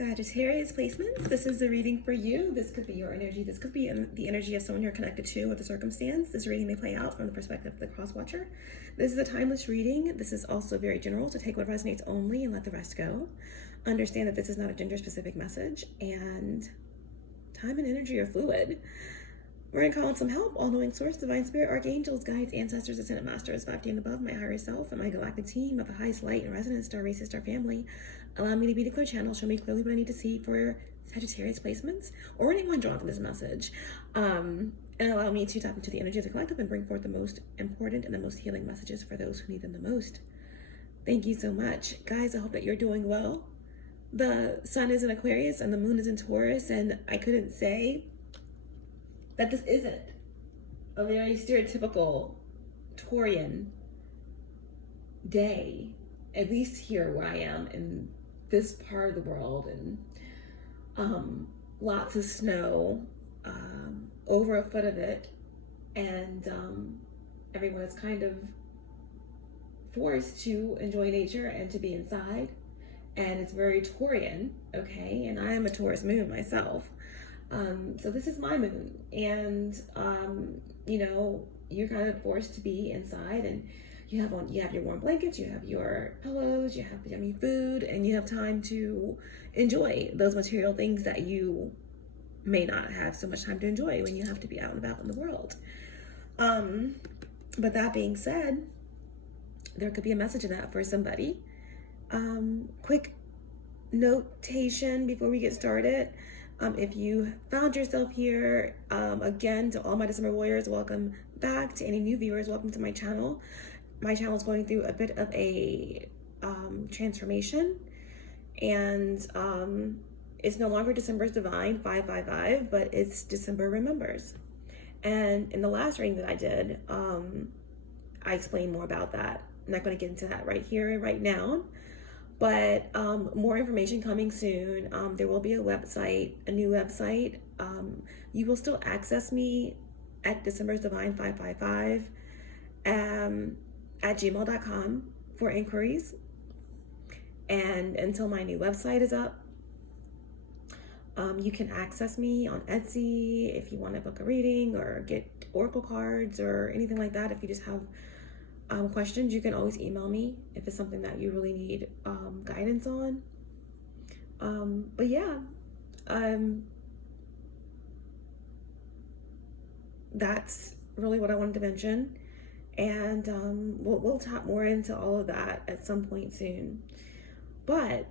Sagittarius placements. This is the reading for you. This could be your energy. This could be the energy of someone you're connected to with a circumstance. This reading may play out from the perspective of the cross watcher. This is a timeless reading. This is also very general, so take what resonates only and let the rest go. Understand that this is not a gender-specific message, and time and energy are fluid. We're going to call on some help. All-knowing source, divine spirit, archangels, guides, ancestors, ascended masters, 5D and above, my higher self, and my galactic team of the highest light and resonance, star races, star family. Allow me to be the clear channel. Show me clearly what I need to see for Sagittarius placements or anyone drawn from this message. And allow me to tap into the energy of the collective and bring forth the most important and the most healing messages for those who need them the most. Thank you so much. Guys, I hope that you're doing well. The sun is in Aquarius and the moon is in Taurus, and I couldn't say that this isn't a very stereotypical Taurian day, at least here where I am in this part of the world, and lots of snow, over a foot of it, and everyone is kind of forced to enjoy nature and to be inside, and it's very Taurian, okay, and I am a Taurus moon myself. So this is my moon, and you know, you're kind of forced to be inside, and you have your warm blankets, you have your pillows, you have yummy food, and you have time to enjoy those material things that you may not have so much time to enjoy when you have to be out and about in the world. But that being said, there could be a message in that for somebody. Quick notation before we get started. If you found yourself here, again, to all my December warriors, welcome back. To any new viewers, welcome to my channel. My channel is going through a bit of a transformation, and it's no longer DecembersDivine 555, but it's DecemberRemembers. And in the last reading that I did, I explained more about that. I'm not going to get into that right here, right now. But more information coming soon. There will be a website, a new website. You will still access me at DecembersDivine555 at gmail.com for inquiries. And until my new website is up, you can access me on Etsy if you want to book a reading or get oracle cards or anything like that. If you just have questions, you can always email me if it's something that you really need guidance on. But yeah, that's really what I wanted to mention, and we'll tap more into all of that at some point soon. But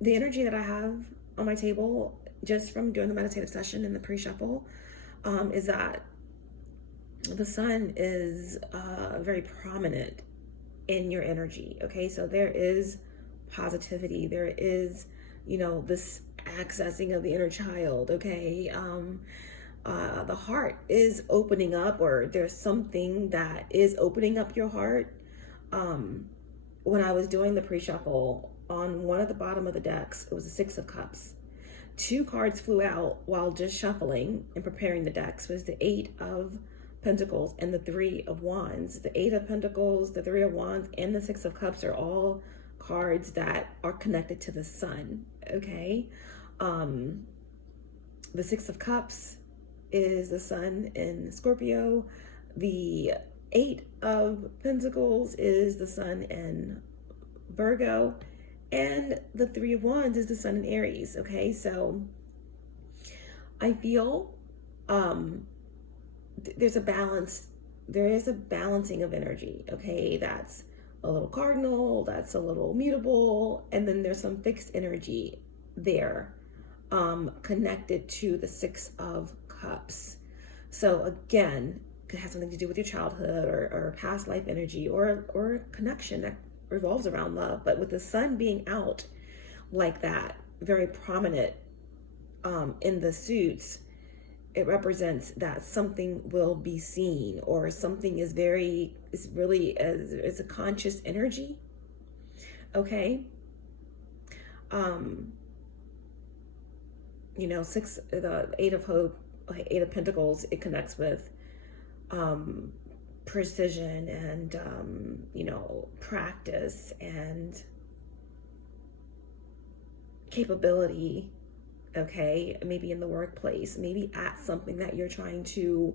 the energy that I have on my table just from doing the meditative session and the pre-shuffle is that the sun is very prominent in your energy, okay? So there is positivity, there is, you know, this accessing of the inner child, okay? The heart is opening up, or there's something that is opening up your heart. When I was doing the pre-shuffle, on one at the bottom of the decks, it was a 6 of Cups. 2 cards flew out while just shuffling and preparing the decks. It was the 8 of Pentacles and the 3 of Wands. The 8 of Pentacles, the 3 of Wands, and the 6 of Cups are all cards that are connected to the sun, okay? The 6 of Cups is the sun in Scorpio. The 8 of Pentacles is the sun in Virgo. And the 3 of Wands is the sun in Aries, okay? So I feel there's a balance. There is a balancing of energy, okay? That's a little cardinal, that's a little mutable, and then there's some fixed energy there connected to the 6 of Cups. So again, it has something to do with your childhood or past life energy or connection that revolves around love. But with the sun being out like that, very prominent in the suits, it represents that something will be seen, or something is a conscious energy, okay? You know, the 8 of Hope, 8 of Pentacles, it connects with precision and you know, practice and capability, okay, maybe in the workplace, maybe at something that you're trying to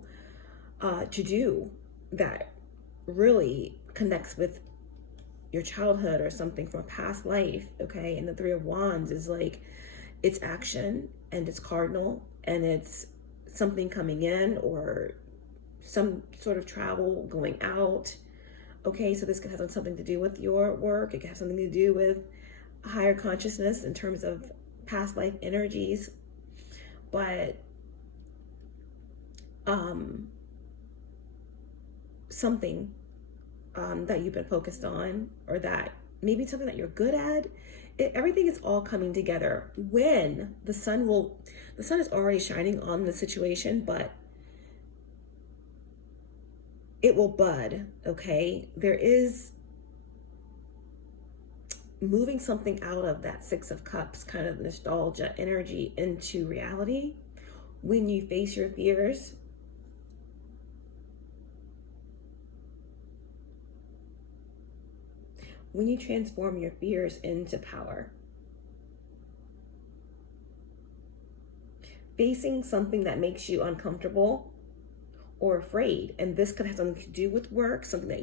do that really connects with your childhood or something from a past life, okay? And the Three of Wands is like, it's action and it's cardinal and it's something coming in or some sort of travel going out, okay? So this could have something to do with your work. It could have something to do with higher consciousness in terms of past life energies, but something that you've been focused on, or that maybe something that you're good at. Everything is all coming together when the sun is already shining on the situation, but it will bud, okay? There is moving something out of that Six of Cups kind of nostalgia energy into reality when you face your fears. When you transform your fears into power. Facing something that makes you uncomfortable or afraid, and this could have something to do with work, something that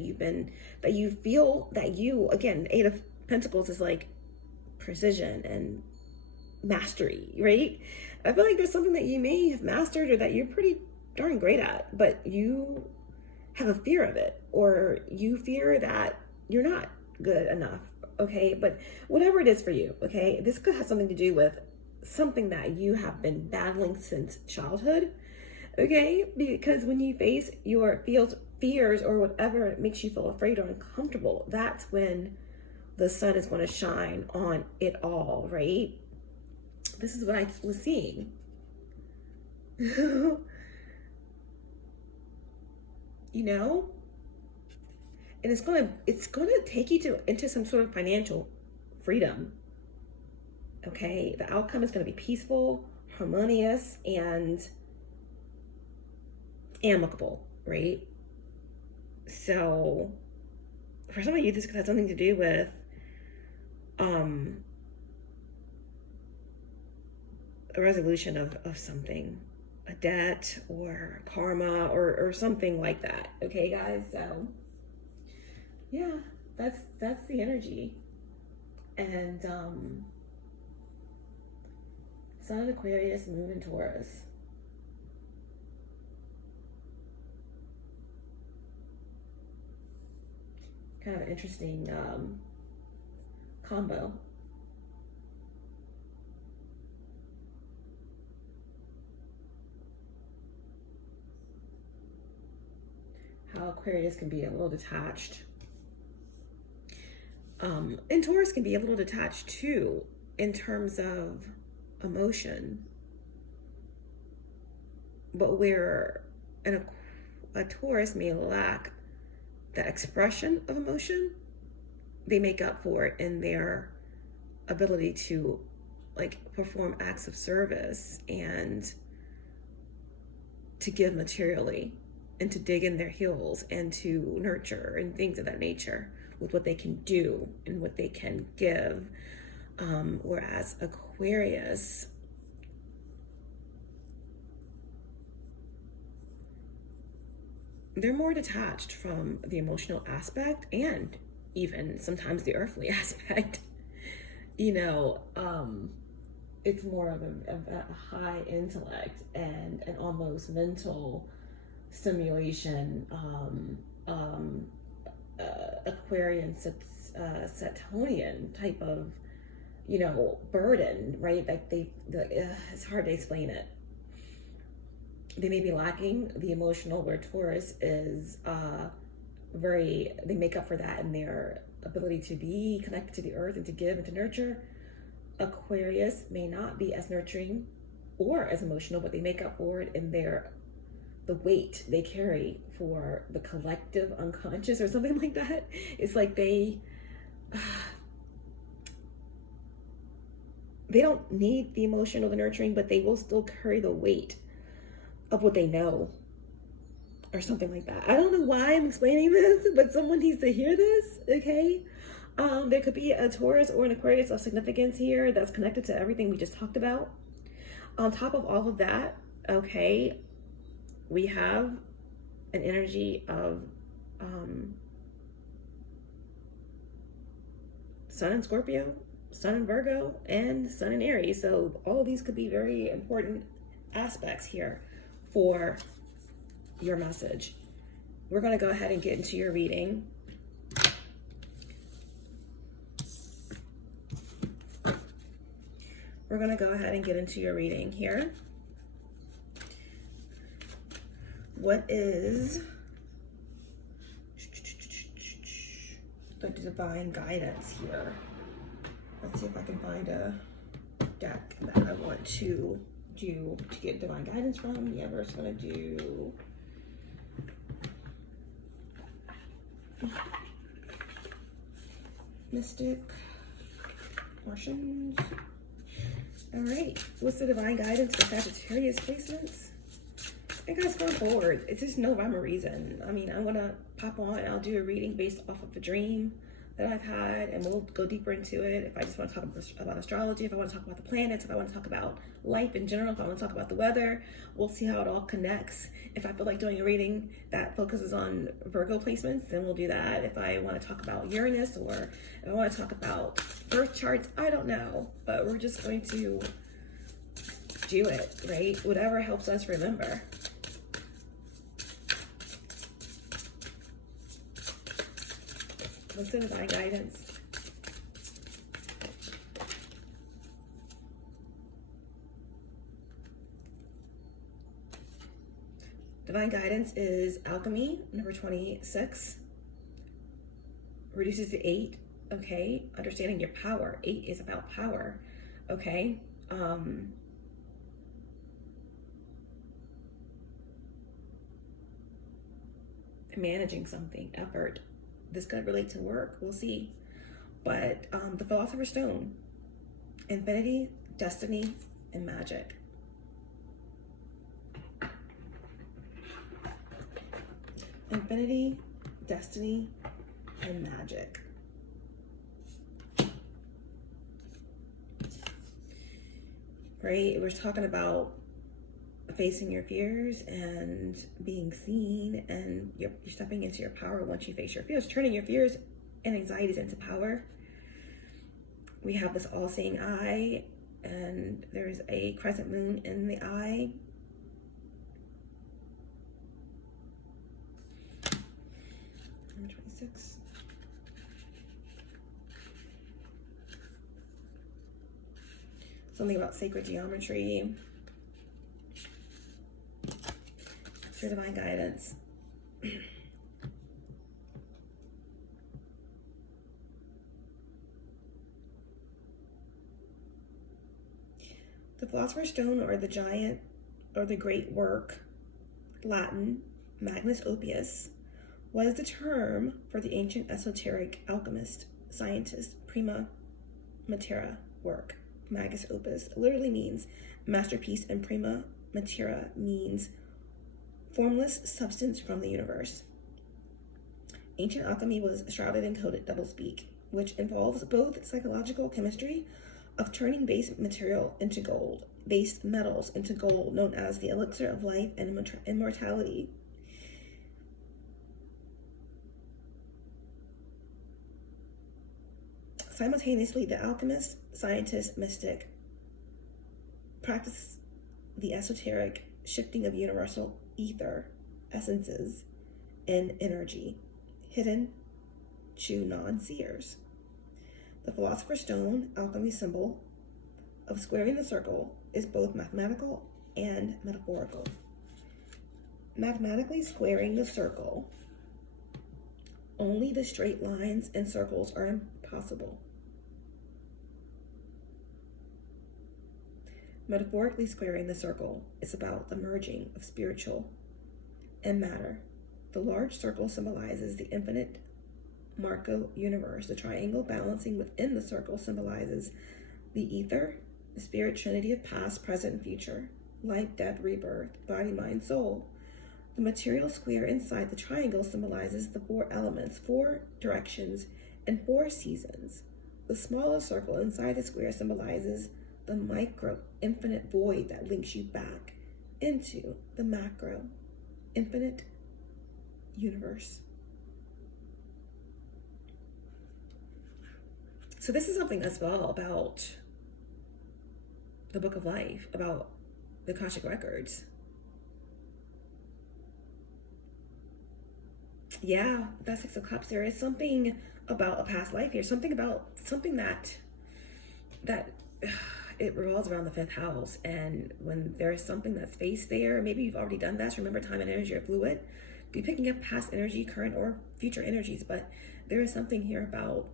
you feel that you, again, Eight of Pentacles is like precision and mastery, right? I feel like there's something that you may have mastered or that you're pretty darn great at, but you have a fear of it, or you fear that you're not good enough, okay? But whatever it is for you, okay, this could have something to do with something that you have been battling since childhood, okay? Because when you face your fears or whatever makes you feel afraid or uncomfortable, that's when the sun is going to shine on it all, right? This is what I was seeing. You know? And it's gonna take you into some sort of financial freedom. Okay, the outcome is gonna be peaceful, harmonious, and amicable, right? So for some of you, this could have something to do with a resolution of something, a debt or karma or something like that. Okay, guys, so yeah, that's the energy. And Sun in Aquarius, Moon in Taurus. Kind of an interesting combo. How Aquarius can be a little detached. And Taurus can be a little detached too in terms of emotion. But where a Taurus may lack the expression of emotion, they make up for it in their ability to like perform acts of service and to give materially and to dig in their heels and to nurture and things of that nature with what they can do and what they can give. Whereas Aquarius, they're more detached from the emotional aspect and even sometimes the earthly aspect. You know, it's more of a high intellect and an almost mental stimulation, Aquarian, Saturnian type of, you know, burden, right? Like it's hard to explain it. They may be lacking the emotional, where Taurus is they make up for that in their ability to be connected to the earth and to give and to nurture. Aquarius may not be as nurturing or as emotional, but they make up for it in the weight they carry for the collective unconscious or something like that. It's like they don't need the emotional, the nurturing, but they will still carry the weight of what they know or something like that. I don't know why I'm explaining this, but someone needs to hear this, okay? There could be a Taurus or an Aquarius of significance here that's connected to everything we just talked about. On top of all of that, okay, we have an energy of Sun in Scorpio, Sun in Virgo, and Sun in Aries. So all of these could be very important aspects here for your message. We're going to go ahead and get into your reading. We're going to go ahead and get into your reading here. What is the divine guidance here? Let's see if I can find a deck that I want to do to get divine guidance from. Yeah, we're just going to do Mystic Portions. All right, what's the divine guidance for Sagittarius placements? And guys, going forward, it's just no rhyme or reason. I mean, I'm gonna pop on and I'll do a reading based off of a dream that I've had, and we'll go deeper into it. If I just want to talk about astrology, if I want to talk about the planets, if I want to talk about life in general, if I want to talk about the weather, we'll see how it all connects. If I feel like doing a reading that focuses on Virgo placements, then we'll do that. If I want to talk about Uranus, or if I want to talk about birth charts, I don't know, but we're just going to do it, right? Whatever helps us remember. What's the divine guidance? Divine guidance is alchemy, number 26. Reduces to 8, okay? Understanding your power. 8 is about power, okay? Managing something, effort. This could relate to work, we'll see. But the Philosopher's Stone, infinity, destiny, and magic. Infinity, destiny, and magic. Right, we're talking about facing your fears and being seen, and you're stepping into your power once you face your fears, turning your fears and anxieties into power. We have this all-seeing eye, and there's a crescent moon in the eye. Number 26. Something about sacred geometry. Your divine guidance. The Philosopher's Stone, or the giant, or the great work, Latin, magnus opus, was the term for the ancient esoteric alchemist, scientist, prima materia work. Magnus opus literally means masterpiece, and prima materia means formless substance from the universe. Ancient alchemy was shrouded in coded doublespeak, which involves both psychological chemistry of turning base material into gold, base metals into gold, known as the elixir of life and immortality. Simultaneously, the alchemist, scientist, mystic practice the esoteric shifting of universal ether, essences, and energy, hidden to non-seers. The Philosopher's Stone alchemy symbol of squaring the circle is both mathematical and metaphorical. Mathematically squaring the circle, only the straight lines and circles are impossible. Metaphorically squaring the circle is about the merging of spiritual and matter. The large circle symbolizes the infinite Marco universe. The triangle balancing within the circle symbolizes the ether, the spirit trinity of past, present, and future, life, death, rebirth, body, mind, soul. The material square inside the triangle symbolizes the 4 elements, 4 directions, and 4 seasons. The smallest circle inside the square symbolizes the micro infinite void that links you back into the macro infinite universe. So this is something as well about the book of life, about the Akashic records. Yeah, that 6 of Cups, there is something about a past life here, something that it revolves around the 5th house. And when there is something that's faced there, maybe you've already done that. Remember, time and energy are fluid. Be picking up past energy, current or future energies, but there is something here about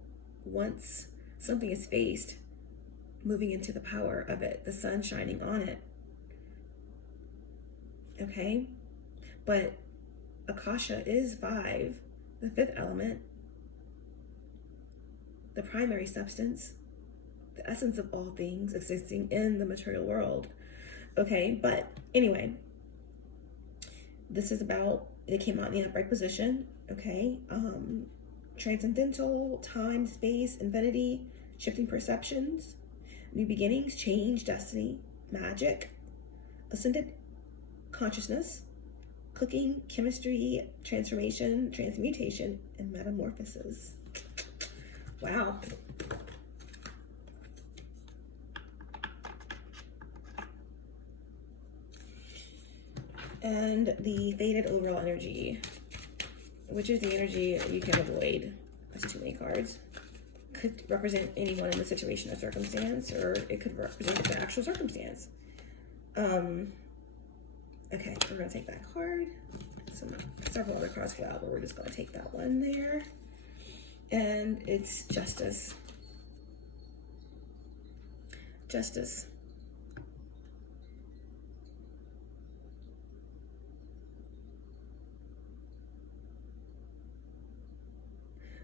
once something is faced, moving into the power of it, the sun shining on it. Okay? But Akasha is 5, the 5th element, the primary substance, the essence of all things existing in the material world. Okay, but anyway, this is about, it came out in the upright position. Okay, transcendental, time, space, infinity, shifting perceptions, new beginnings, change, destiny, magic, ascended consciousness, cooking, chemistry, transformation, transmutation, and metamorphosis. Wow. And the faded overall energy, which is the energy you can avoid. That's too many cards. Could represent anyone in the situation or circumstance, or it could represent the actual circumstance. Okay, we're gonna take that card. Several other cards fell out, but we're just gonna take that one there. And it's justice. Justice.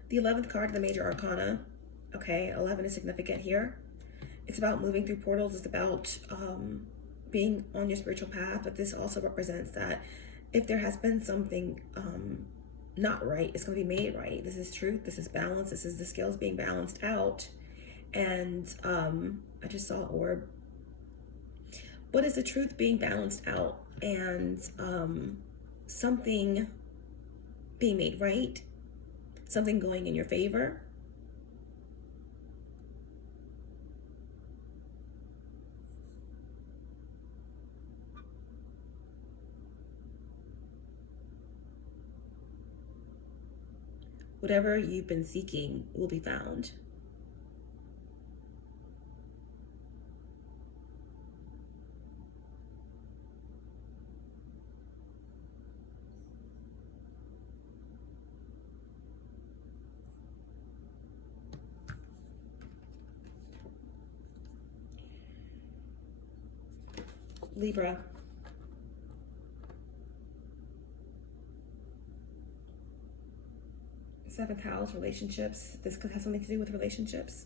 The 11th card of the major arcana. Okay, 11 is significant here. It's about moving through portals. It's about being on your spiritual path, but this also represents that if there has been something not right, it's going to be made right. This is truth. This is balance. This is the scales being balanced out. And I just saw an orb. What is the truth being balanced out? And something being made right, something going in your favor. Whatever you've been seeking will be found. Libra. Seventh house, relationships. This could have something to do with relationships.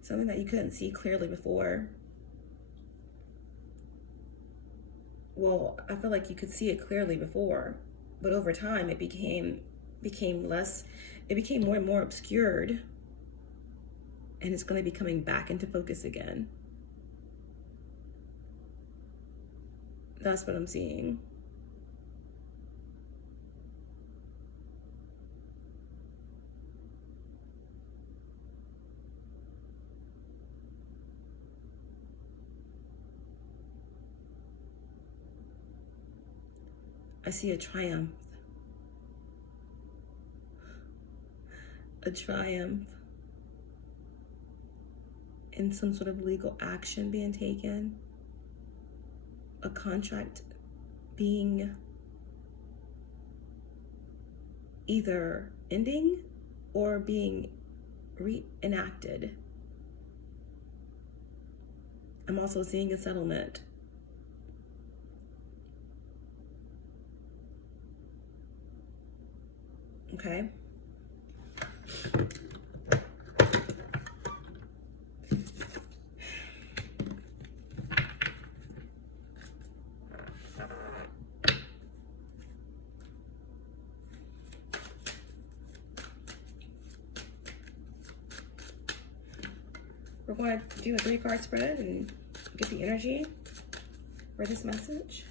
Something that you couldn't see clearly before. Well, I feel like you could see it clearly before, but over time it became less, it became more and more obscured. And it's going to be coming back into focus again. That's what I'm seeing. I see a triumph. A triumph. And some sort of legal action being taken, a contract being either ending or being reenacted. I'm also seeing a settlement. Okay. we're going to do a 3-card spread and get the energy for this message.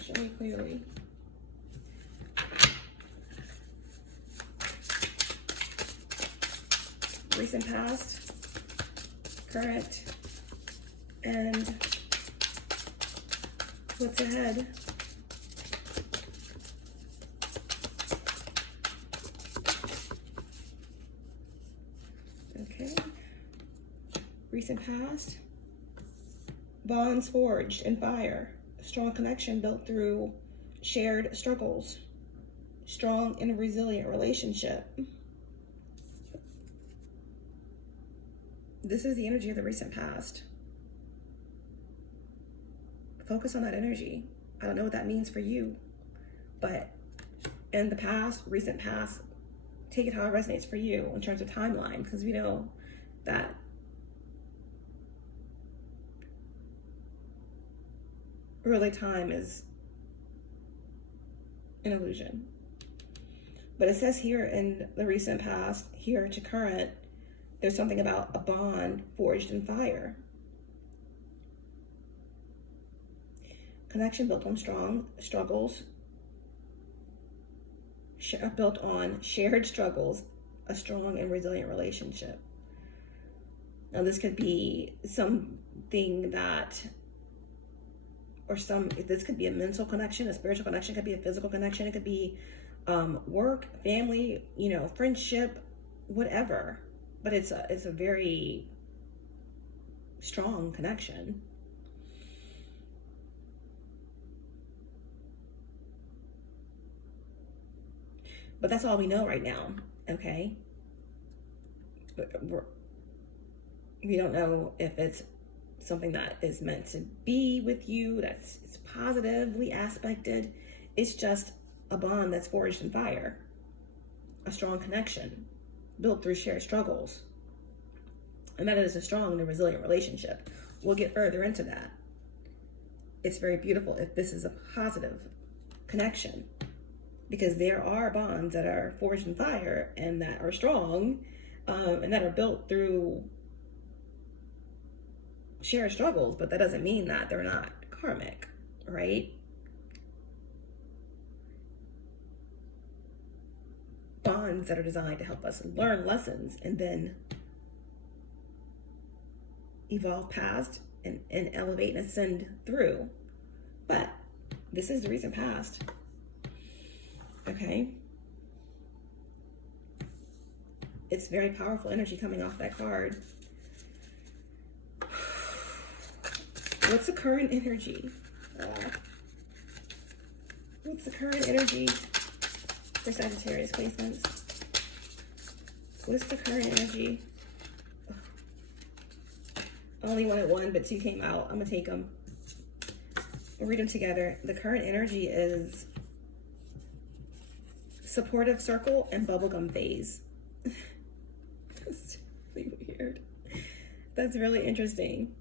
Show me clearly. Recent past, current, and what's ahead. Okay. Recent past, bonds forged in fire, strong connection built through shared struggles, strong and resilient relationship. This is the energy of the recent past. Focus on that energy. I don't know what that means for you, but in the past, recent past, take it how it resonates for you in terms of timeline, because we know that really time is an illusion. But it says here in the recent past, here to current, there's something about a bond forged in fire. Connection built on strong struggles, built on shared struggles, a strong and resilient relationship. Now this could be something that, this could be a mental connection, a spiritual connection, it could be a physical connection, it could be work, family, friendship, whatever. But it's a very strong connection. But that's all we know right now, okay? But we don't know if it's something that is meant to be with you, it's positively aspected. It's just a bond that's forged in fire, a strong connection built through shared struggles. And that is a strong and resilient relationship. We'll get further into that. It's very beautiful if this is a positive connection, because there are bonds that are forged in fire and that are strong, and that are built through shared struggles, but that doesn't mean that they're not karmic, right? Bonds that are designed to help us learn lessons and then evolve past and elevate and ascend through. But this is the recent past. Okay? It's very powerful energy coming off that card. What's the current energy? What's the current energy for Sagittarius placements? What's the current energy? I only wanted one, but 2 came out. I'm gonna take them. We'll read them together. The current energy is supportive circle and bubblegum phase. That's really weird. That's really interesting.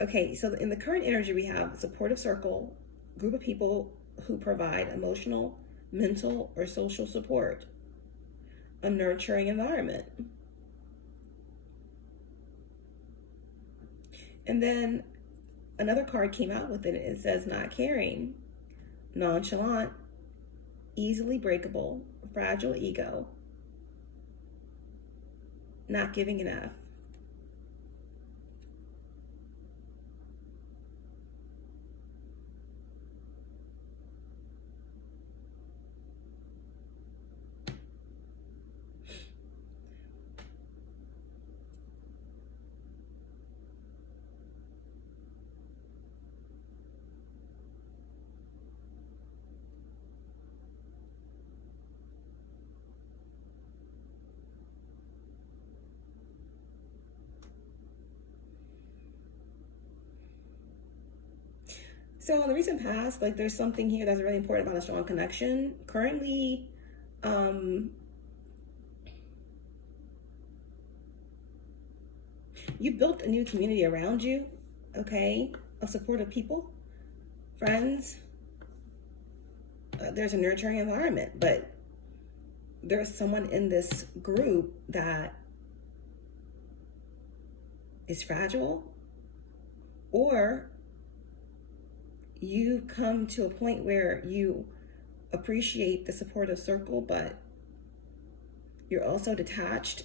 Okay, so in the current energy, we have supportive circle, group of people who provide emotional, mental, or social support, a nurturing environment. And then another card came out with it. It says not caring, nonchalant, easily breakable, fragile ego, not giving enough. So in the recent past, like there's something here that's really important about a strong connection. Currently, you built a new community around you, okay, of supportive people, friends. There's a nurturing environment, but there's someone in this group that is fragile, or you come to a point where you appreciate the supportive circle, but you're also detached.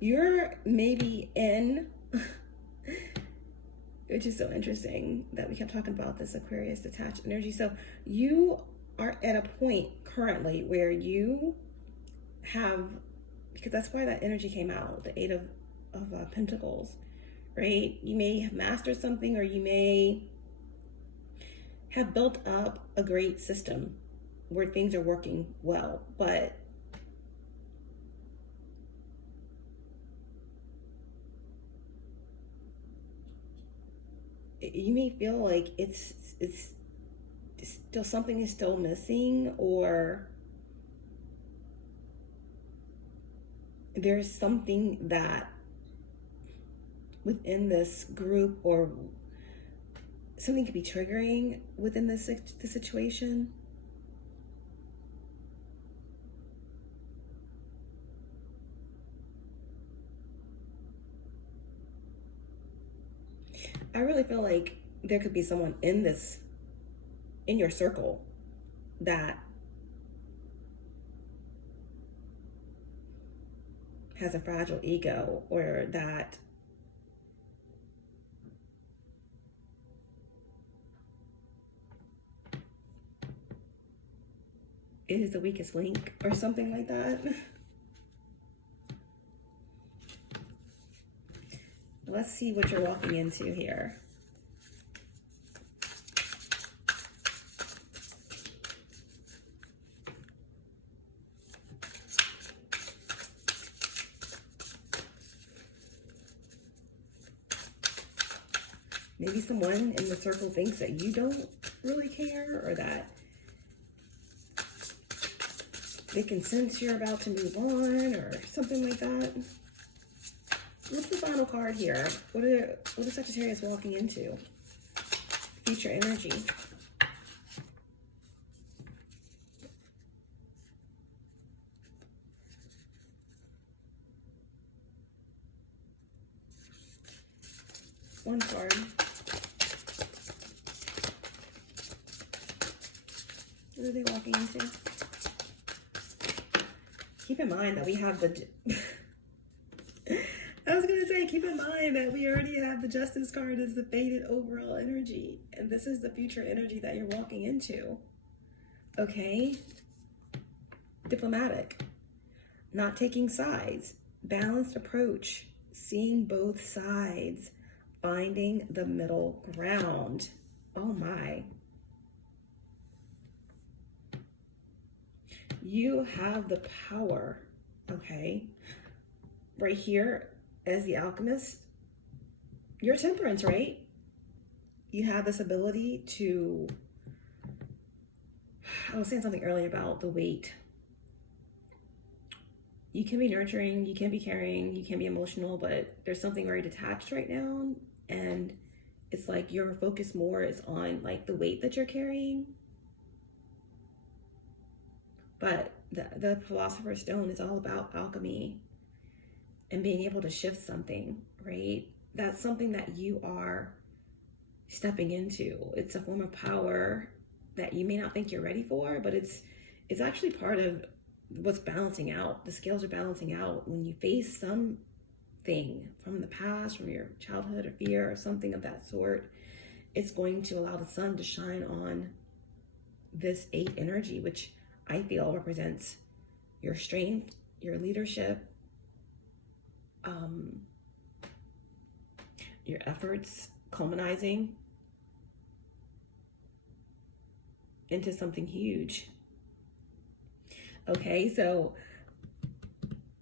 You're maybe in, which is so interesting that we kept talking about this Aquarius detached energy. So you are at a point currently where you have, because that's why that energy came out, the Eight of Pentacles, right? You may have mastered something, or you may have built up a great system where things are working well, but you may feel like it's still, something is still missing, or there's something that within this group, or something could be triggering within the situation. I really feel like there could be someone in your circle that has a fragile ego, or that is the weakest link, or something like that. Let's see what you're walking into here. Maybe someone in the circle thinks that you don't really care, or that they can sense you're about to move on, or something like that. What's the final card here? What is Sagittarius walking into? Future energy. One card. What are they walking into? Keep in mind that we have the... I was going to say, keep in mind that we already have the Justice card as the faded overall energy. And this is the future energy that you're walking into. Okay? Diplomatic. Not taking sides. Balanced approach. Seeing both sides. Finding the middle ground. Oh my. You have the power. Okay? Right here, as the alchemist, you're temperance, right? You have this ability to, I was saying something earlier about the weight. You can be nurturing, you can be caring, you can be emotional, but there's something very detached right now. And it's like your focus more is on like the weight that you're carrying. But the Philosopher's Stone is all about alchemy and being able to shift something, right? That's something that you are stepping into. It's a form of power that you may not think you're ready for, but it's actually part of what's balancing out. The scales are balancing out when you face something from the past, from your childhood or fear or something of that sort. It's going to allow the sun to shine on this 8 energy, which I feel represents your strength, your leadership, your efforts culminating into something huge. Okay, so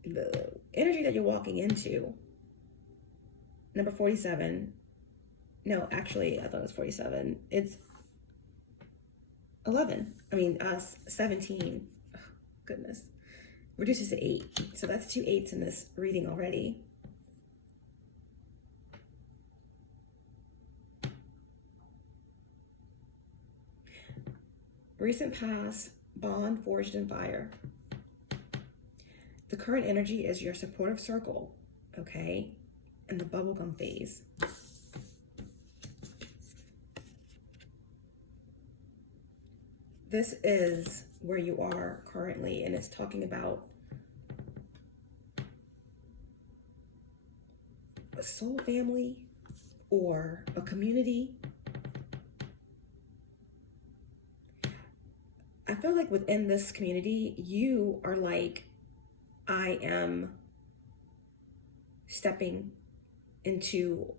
the energy that you're walking into number 47. No, actually, I thought it was 47. It's 11. 17. Oh, goodness. Reduces to 8. So that's 2 8s in this reading already. Recent past, bond forged in fire. The current energy is your supportive circle, okay? And the bubblegum phase. This is where you are currently, and it's talking about a soul family or a community. I feel like within this community, you are like, I am stepping into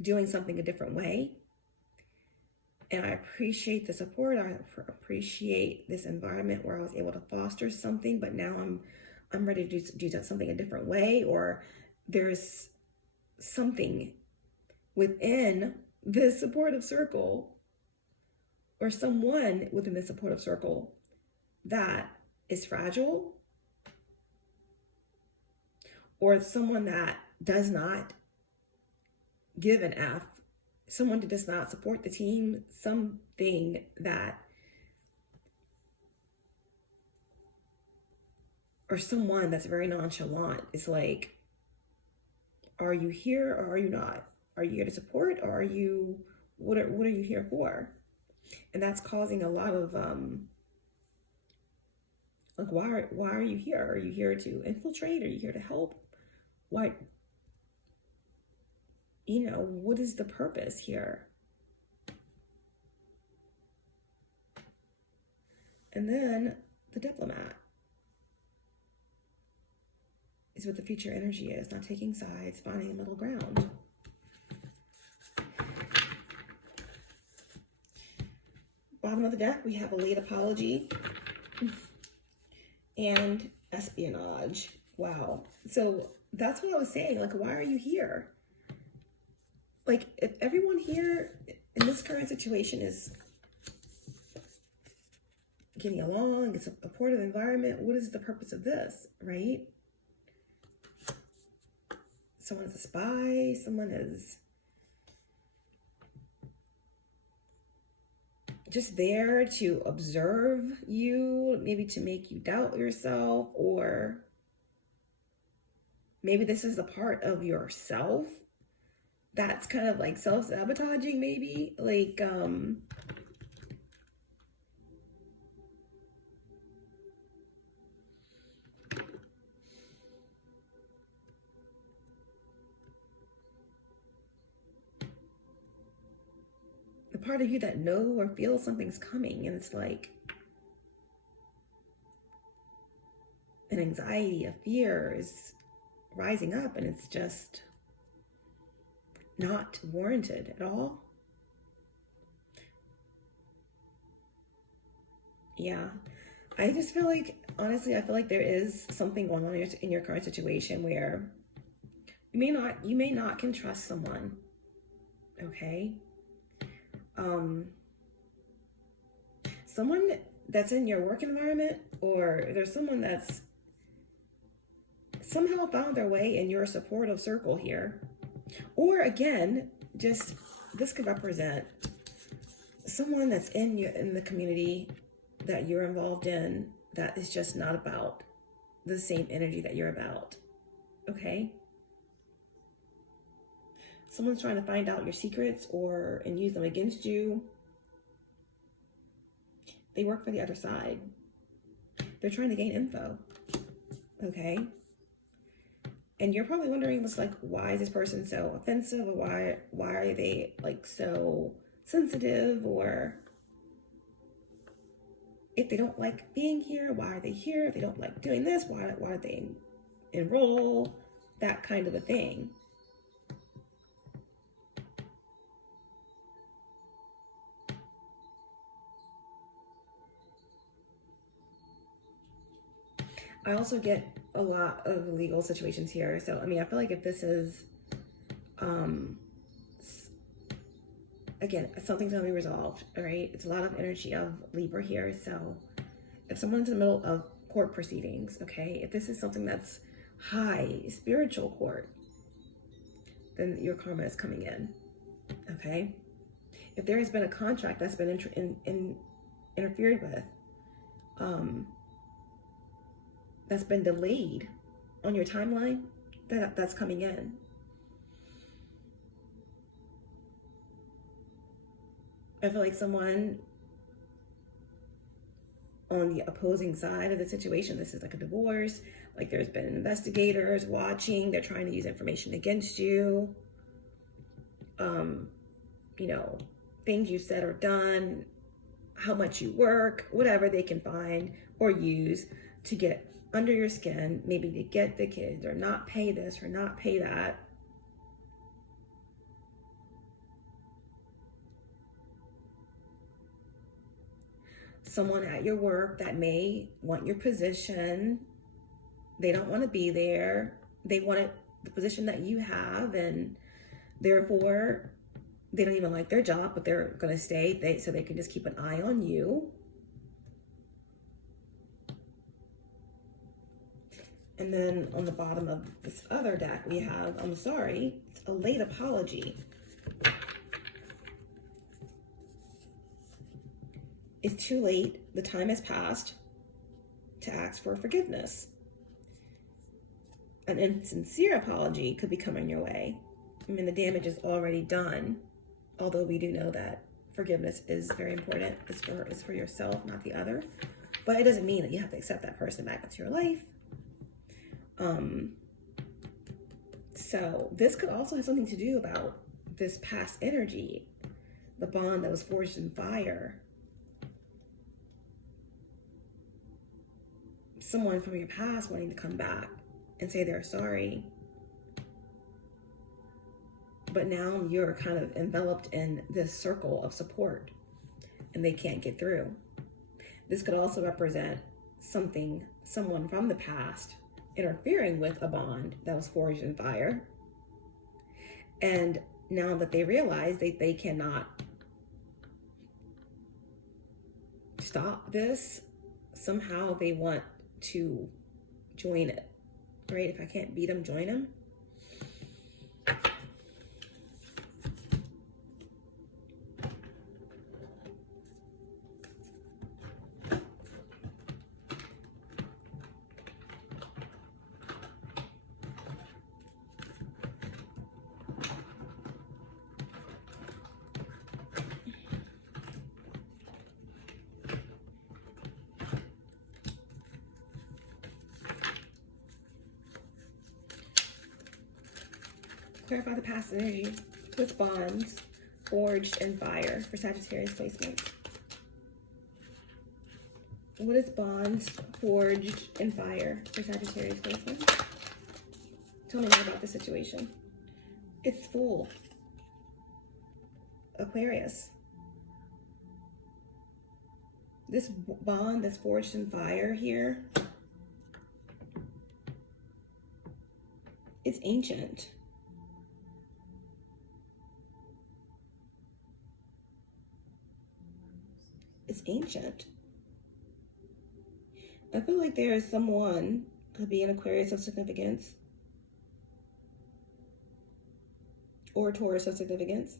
doing something a different way. And I appreciate the support. I appreciate this environment where I was able to foster something, but now I'm ready to do something a different way. Or there's something within this supportive circle, or someone within the supportive circle that is fragile, or someone that does not give an F, someone that does not support the team, something that, or someone that's very nonchalant is like, are you here or are you not? Are you here to support, or are you, what are you here for? And that's causing a lot of, like, why are you here? Are you here to infiltrate? Are you here to help? What, what is the purpose here? And then the diplomat is what the future energy is, not taking sides, finding a middle ground. Bottom of the deck, we have a late apology and espionage. Wow. So that's what I was saying. Like, why are you here? Like, if everyone here in this current situation is getting along, it's a supportive environment, what is the purpose of this, right? Someone is a spy, someone is just there to observe you, maybe to make you doubt yourself, or maybe this is a part of yourself that's kind of like self-sabotaging, maybe. Like, the part of you that know or feels something's coming, and it's like an anxiety, a fear is rising up, and it's just not warranted at all. Yeah, I just feel like, honestly, I feel like there is something going on in your current situation where you may not can trust someone, okay? Someone that's in your work environment, or there's someone that's somehow found their way in your supportive circle here. Or again, just this could represent someone that's in the community that you're involved in that is just not about the same energy that you're about, okay? Someone's trying to find out your secrets and use them against you. They work for the other side. They're trying to gain info, okay? And you're probably wondering, why is this person so offensive, or why are they like so sensitive, or if they don't like being here, why are they here? If they don't like doing this, why are they enroll? That kind of a thing. I also get a lot of legal situations here. So, I mean, I feel like if this is, again, something's going to be resolved, all right? It's a lot of energy of Libra here. So if someone's in the middle of court proceedings, okay, if this is something that's high spiritual court, then your karma is coming in, okay? If there has been a contract that's been interfered with, that's been delayed on your timeline, that's coming in. I feel like someone on the opposing side of the situation, this is like a divorce, like there's been investigators watching, they're trying to use information against you. You know, things you said or done, how much you work, whatever they can find or use to get under your skin, maybe to get the kids or not pay this or not pay that. Someone at your work that may want your position, they don't want to be there, they want the position that you have, and therefore they don't even like their job, but they're going to stay so they can just keep an eye on you. And then on the bottom of this other deck, we have, I'm sorry, it's a late apology. It's too late. The time has passed to ask for forgiveness. An insincere apology could be coming your way. I mean, the damage is already done. Although we do know that forgiveness is very important. It's for yourself, not the other. But it doesn't mean that you have to accept that person back into your life. So this could also have something to do about this past energy, the bond that was forged in fire. Someone from your past wanting to come back and say they're sorry. But now you're kind of enveloped in this circle of support and they can't get through. This could also represent someone from the past interfering with a bond that was forged in fire. And now that they realize they cannot stop this, somehow they want to join it, right? If I can't beat them, join them. Clarify the past energy with bonds forged in fire for Sagittarius placement. What is bonds forged in fire for Sagittarius placement? Tell me more about the situation. It's Fool. Aquarius. This bond that's forged in fire here, it's ancient. It's ancient. I feel like there is someone, could be an Aquarius of significance, or Taurus of significance,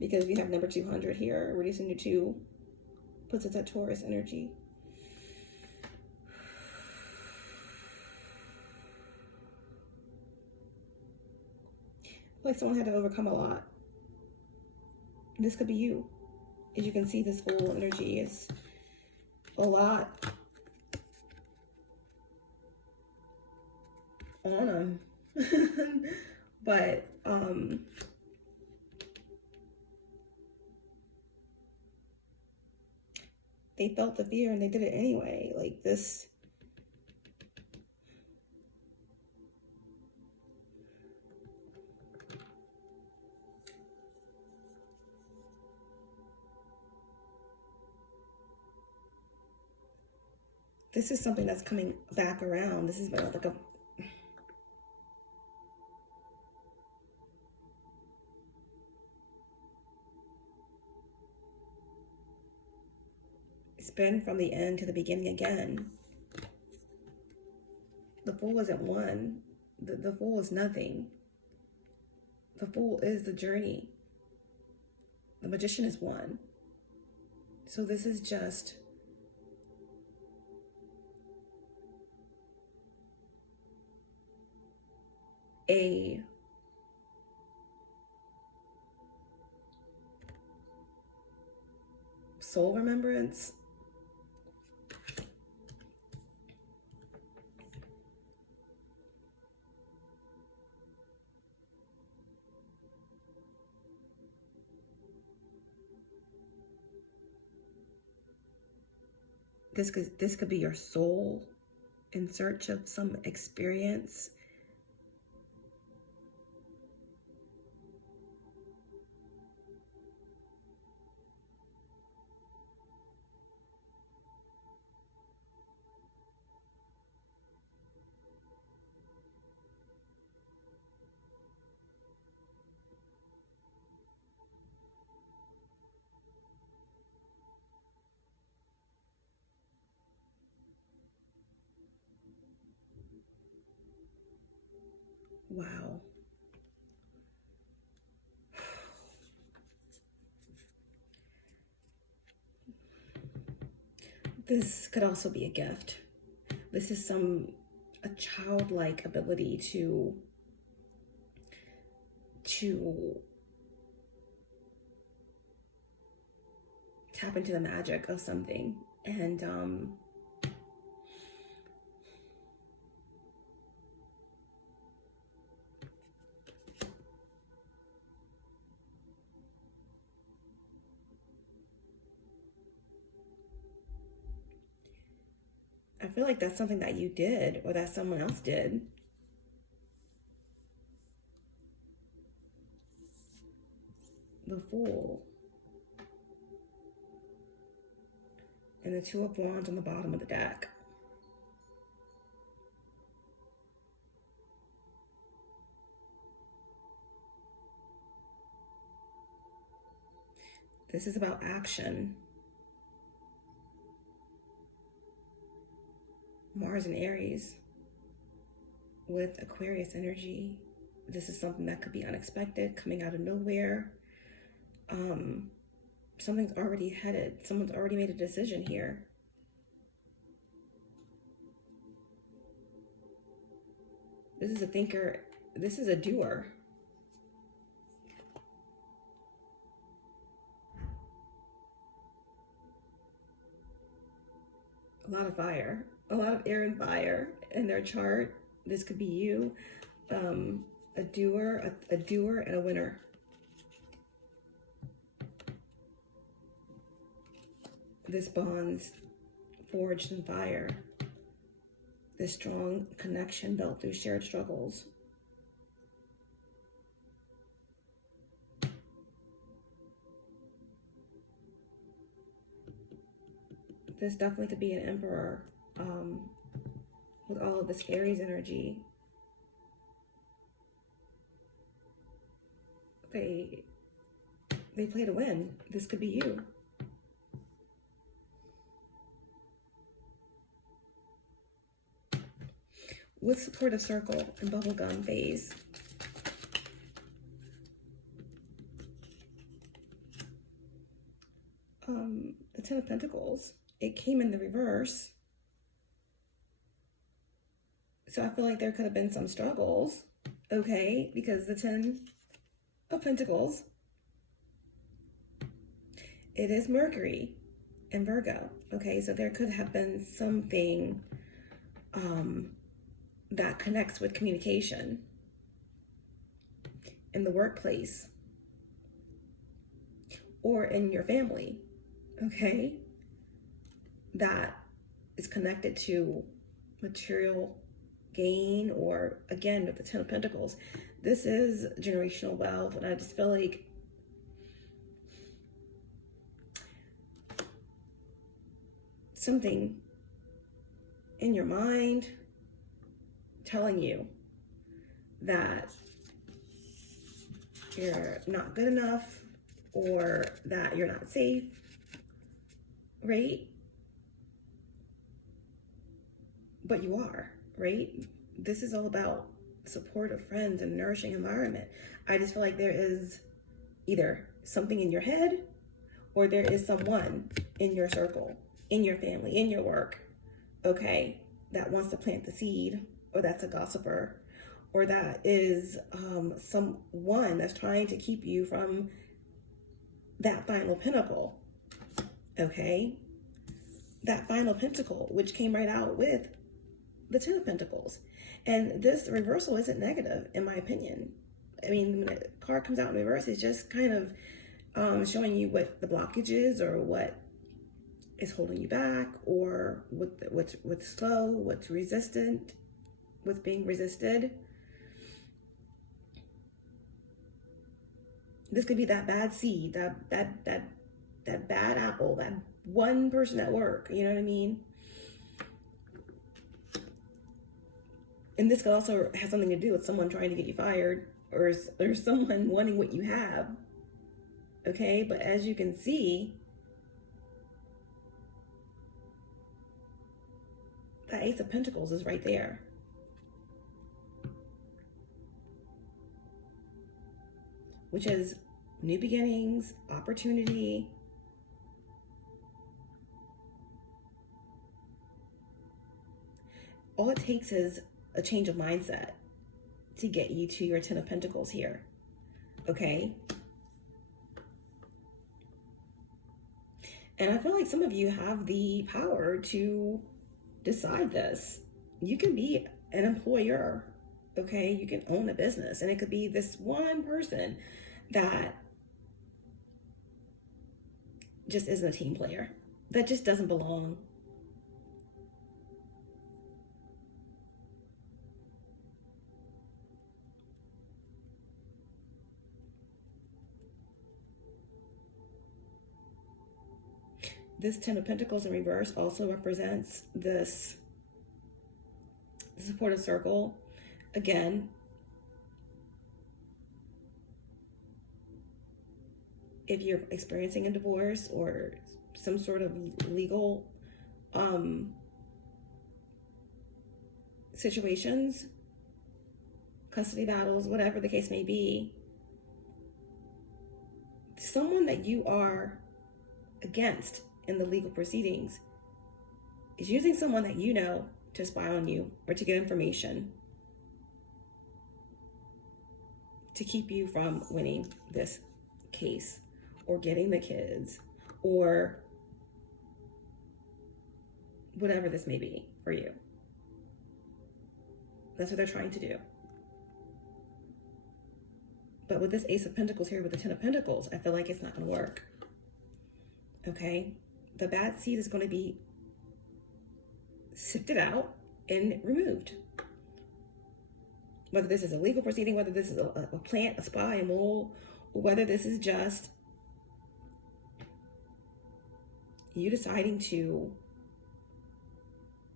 because we have number 200 here, reducing to 2, puts us at Taurus energy. Like someone had to overcome a lot. This could be you. As you can see, this Fool energy is a lot on them. But they felt the fear and they did it anyway. Like this. This is something that's coming back around. This is like a... It's been from the end to the beginning again. The Fool isn't one. The Fool is nothing. The Fool is the journey. The Magician is one. So this is just a soul remembrance. This could be your soul in search of some experience. Wow. This could also be a gift. This is a childlike ability to tap into the magic of something. And I feel like that's something that you did or that someone else did. The Fool. And the Two of Wands on the bottom of the deck. This is about action. Mars and Aries with Aquarius energy. This is something that could be unexpected, coming out of nowhere. Something's already headed. Someone's already made a decision here. This is a thinker. This is a doer. A lot of fire. A lot of air and fire in their chart. This could be you, a doer and a winner. This bond's forged in fire. This strong connection built through shared struggles. This definitely could be an emperor. With all of this Aries energy, they play to win. This could be you. With supportive circle and bubblegum phase. The Ten of Pentacles. It came in the reverse. So I feel like there could have been some struggles, okay? Because the Ten of Pentacles, it is Mercury in Virgo, okay? So there could have been something that connects with communication in the workplace or in your family, okay? That is connected to material gain, or again with the Ten of Pentacles, this is generational wealth. And I just feel like something in your mind telling you that you're not good enough or that you're not safe, right? But you are, right? This is all about supportive friends and nourishing environment. I just feel like there is either something in your head or there is someone in your circle, in your family, in your work, okay, that wants to plant the seed, or that's a gossiper, or that is someone that's trying to keep you from that final pinnacle, okay? That final pentacle, which came right out with the Ten of Pentacles. And this reversal isn't negative, in my opinion. I mean, when a card comes out in reverse, it's just kind of showing you what the blockage is, or what is holding you back, or what's slow, what's resistant, what's being resisted. This could be that bad seed, that bad apple, that one person at work, you know what I mean? And this could also have something to do with someone trying to get you fired, or someone wanting what you have, okay? But as you can see, the Ace of Pentacles is right there. Which is new beginnings, opportunity. All it takes is a change of mindset to get you to your Ten of Pentacles here, okay? And I feel like some of you have the power to decide this. You can be an employer, okay? You can own a business, and it could be this one person that just isn't a team player, that just doesn't belong. This Ten of Pentacles in reverse also represents this supportive circle. Again, if you're experiencing a divorce or some sort of legal situations, custody battles, whatever the case may be, someone that you are against in the legal proceedings is using someone that you know to spy on you or to get information to keep you from winning this case or getting the kids or whatever this may be for you. That's what they're trying to do. But with this Ace of Pentacles here with the Ten of Pentacles, I feel like it's not going to work. Okay? The bad seed is going to be sifted out and removed. Whether this is a legal proceeding, whether this is a plant, a spy, a mole, or whether this is just you deciding to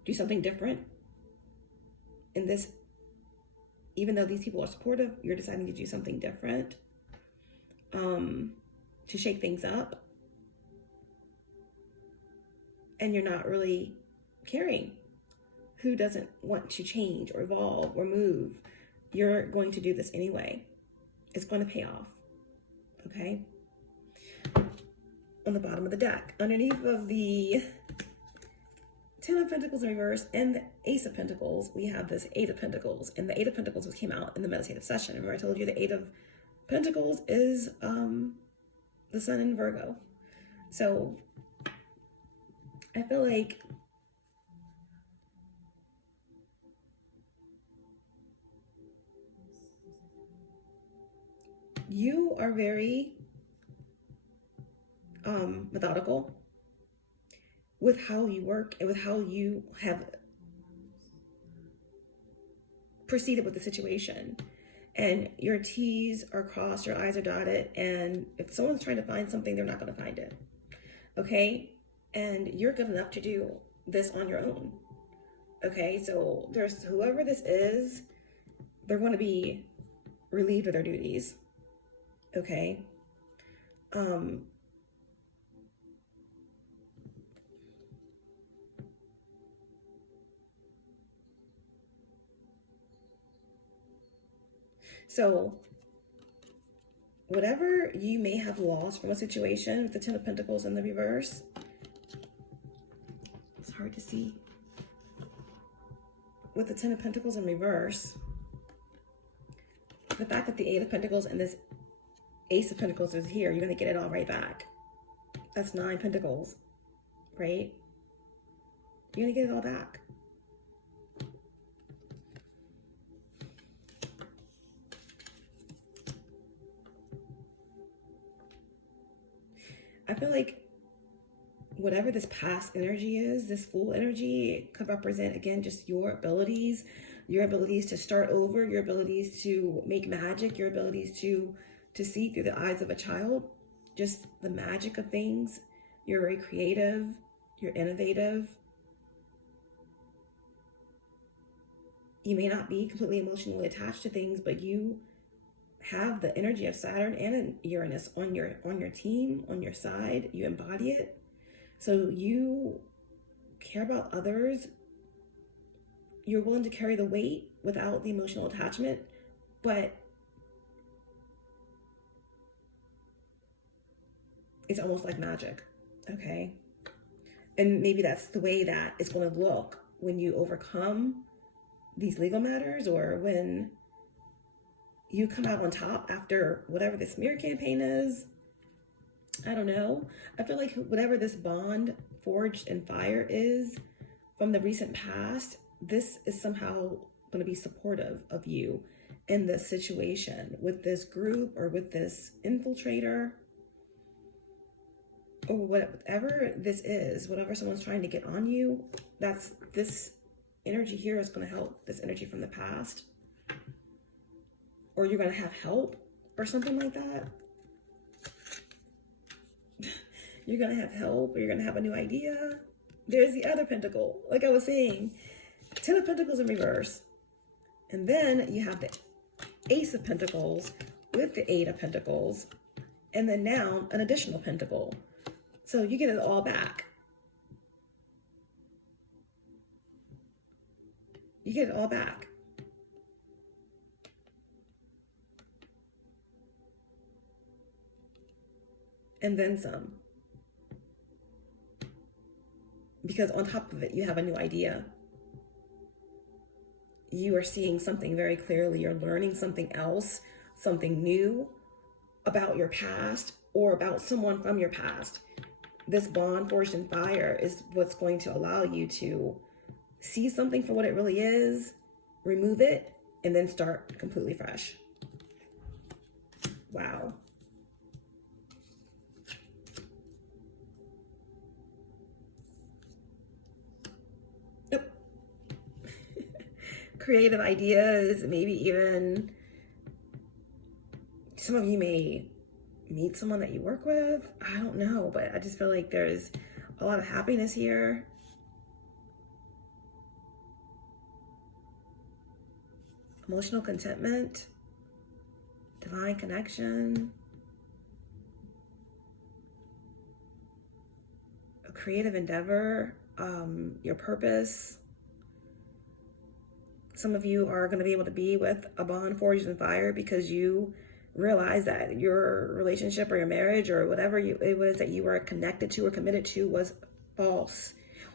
do something different in this, even though these people are supportive, you're deciding to do something different to shake things up. And you're not really caring. Who doesn't want to change or evolve or move? You're going to do this anyway. It's going to pay off. Okay? On the bottom of the deck, underneath of the Ten of Pentacles in reverse and the Ace of Pentacles, we have this Eight of Pentacles. And the Eight of Pentacles came out in the meditative session. Remember I told you the Eight of Pentacles is the Sun in Virgo. So I feel like you are very methodical with how you work and with how you have proceeded with the situation. And your T's are crossed, your I's are dotted, and if someone's trying to find something, they're not going to find it. Okay? And you're good enough to do this on your own. Okay, so there's whoever this is, they're going to be relieved of their duties. Okay. So whatever you may have lost from a situation with the Ten of Pentacles in the reverse, it's hard to see. With the Ten of Pentacles in reverse, the fact that the Eight of Pentacles and this Ace of Pentacles is here, you're going to get it all right back. That's 9 Pentacles, right? You're going to get it all back. I feel like whatever this past energy is, this Fool energy, it could represent, again, just your abilities to start over, your abilities to make magic, your abilities to see through the eyes of a child, just the magic of things. You're very creative, you're innovative. You may not be completely emotionally attached to things, but you have the energy of Saturn and Uranus on your team, on your side. You embody it. So you care about others. You're willing to carry the weight without the emotional attachment, but it's almost like magic, okay? And maybe that's the way that it's going to look when you overcome these legal matters, or when you come out on top after whatever this smear campaign is. I don't know. I feel like whatever this bond forged in fire is from the recent past, this is somehow going to be supportive of you in this situation with this group or with this infiltrator or whatever this is, whatever someone's trying to get on you. That's this energy here is going to help, this energy from the past. Or you're going to have help or something like that. You're going to have help, or you're going to have a new idea. There's the other pentacle. Like I was saying, 10 of Pentacles in reverse. And then you have the Ace of Pentacles with the 8 of Pentacles. And then now an additional pentacle. So you get it all back. You get it all back. And then some. Because on top of it, you have a new idea. You are seeing something very clearly. You're learning something else, something new about your past or about someone from your past. This bond forged in fire is what's going to allow you to see something for what it really is, remove it, and then start completely fresh. Wow. Creative ideas, maybe even some of you may meet someone that you work with. I don't know, but I just feel like there's a lot of happiness here. Emotional contentment, divine connection, a creative endeavor, your purpose. Some of you are going to be able to be with a bond forged in fire because you realize that your relationship or your marriage or whatever it was that you were connected to or committed to was false,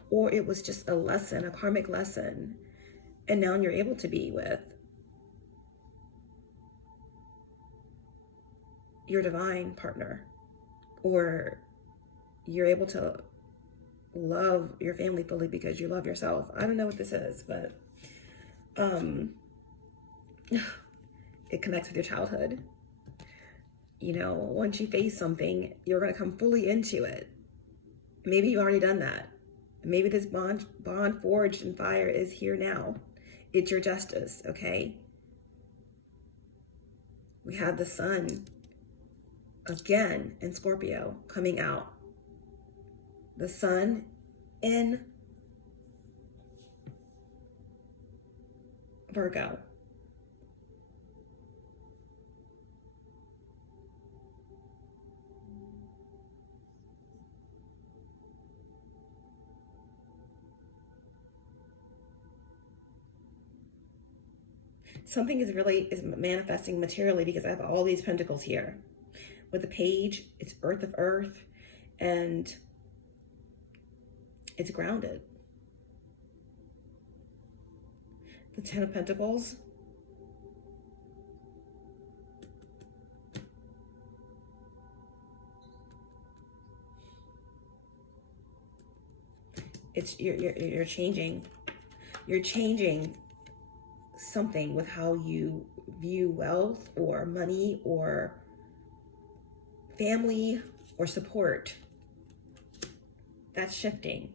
or it was just a lesson, a karmic lesson, and now you're able to be with your divine partner, or you're able to love your family fully because you love yourself. I don't know what this is, but it connects with your childhood. You know, once you face something, you're going to come fully into it. Maybe you've already done that. Maybe this bond forged in fire is here now. It's your justice, okay? We have the sun again in Scorpio coming out. The sun in Virgo. Something is manifesting materially because I have all these pentacles here. With the page, it's earth of earth, and it's grounded. The Ten of Pentacles. It's you're changing. You're changing something with how you view wealth or money or family or support. That's shifting.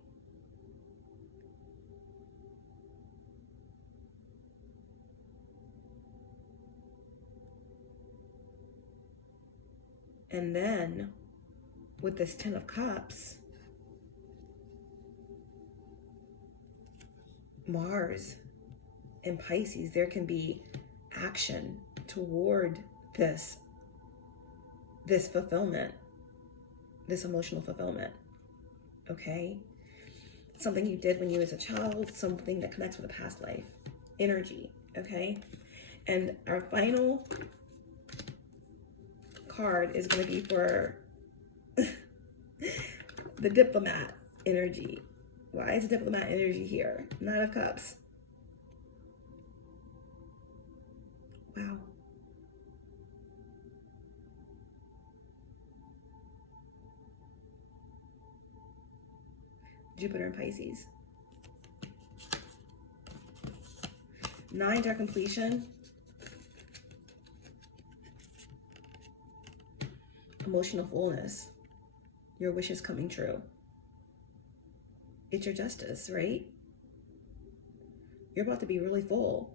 And then with this Ten of Cups, Mars and Pisces, there can be action toward this fulfillment, this emotional fulfillment, okay? Something you did when you was a child, something that connects with a past life energy, okay? And our final card is going to be for the diplomat energy. Why is the diplomat energy here? Nine of Cups. Wow. Jupiter and Pisces. Nines are completion. Emotional fullness. Your wishes coming true. It's your justice, right? You're about to be really full.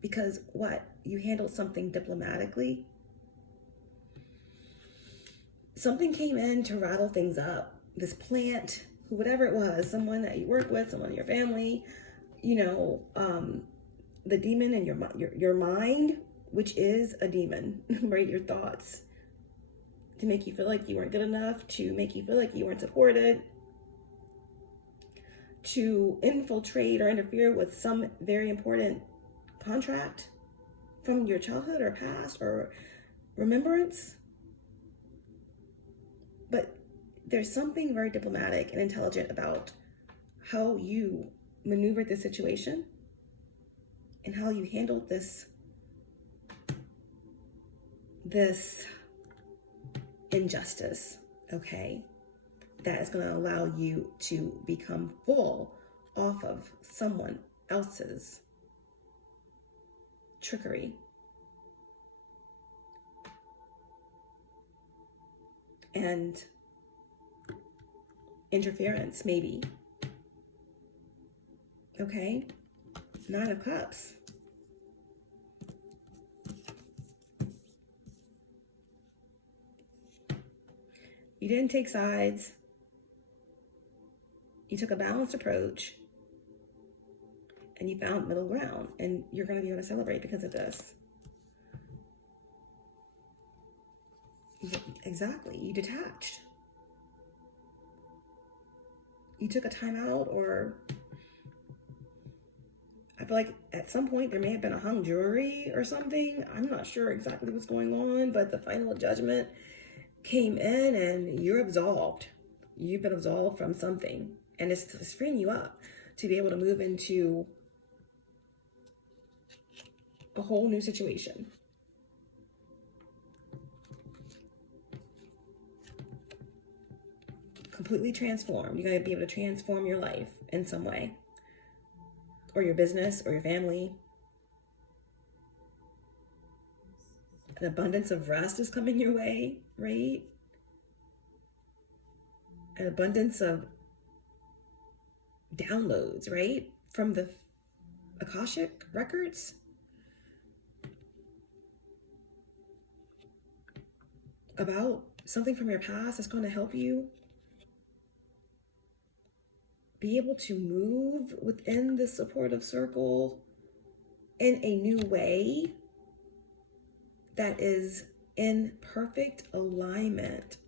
Because what? You handled something diplomatically. Something came in to rattle things up. This plant, whatever it was, someone that you work with, someone in your family, you know, the demon in your mind, which is a demon, right? Your thoughts, to make you feel like you weren't good enough, to make you feel like you weren't supported, to infiltrate or interfere with some very important contract from your childhood or past or remembrance. But there's something very diplomatic and intelligent about how you maneuvered this situation and how you handled this injustice, okay? That is going to allow you to become full off of someone else's trickery. And interference, maybe. Okay? Nine of Cups. You didn't take sides. You took a balanced approach. And you found middle ground. And you're going to be able to celebrate because of this. Exactly. You detached. You took a time out, or I feel like at some point there may have been a hung jury or something. I'm not sure exactly what's going on, but the final judgment came in and you're absolved. You've been absolved from something, and it's freeing you up to be able to move into a whole new situation. Completely transformed. You're going to be able to transform your life in some way, or your business, or your family. An abundance of rest is coming your way, right? An abundance of downloads, right? From the Akashic records. About something from your past that's going to help you be able to move within the supportive circle in a new way that is in perfect alignment.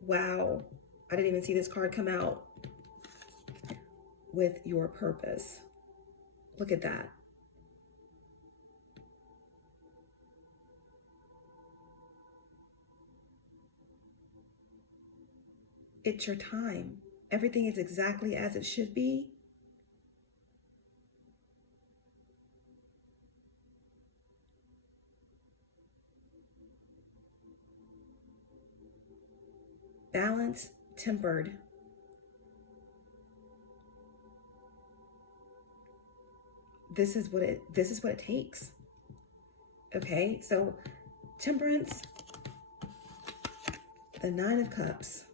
Wow, I didn't even see this card come out. With your purpose. Look at that. It's your time. Everything is exactly as it should be. Balanced, tempered. This is what it takes. Okay, so temperance, the 9 of Cups.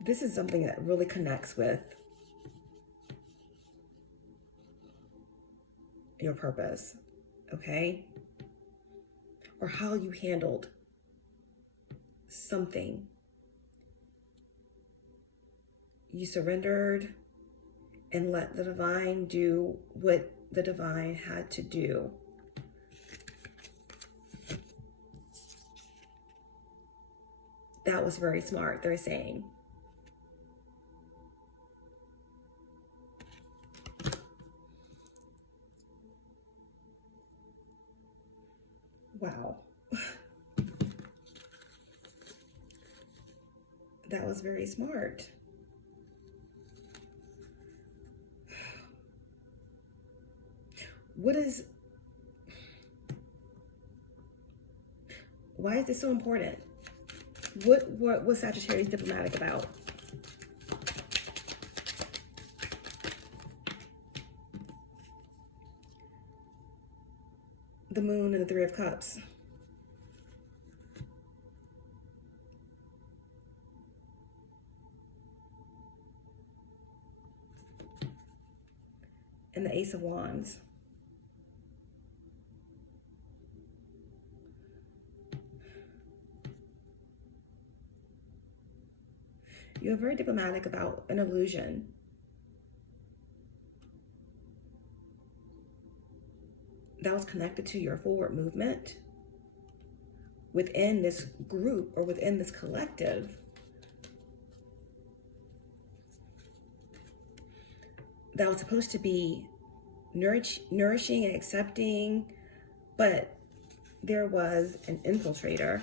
This is something that really connects with your purpose, okay? Or how you handled something. You surrendered and let the divine do what the divine had to do. That was very smart, they're saying. Wow. That was very smart. Why is this so important? What was Sagittarius diplomatic about? The Moon and the 3 of Cups. And the Ace of Wands. You're very diplomatic about an illusion. That was connected to your forward movement within this group or within this collective. That was supposed to be nourishing and accepting, but there was an infiltrator.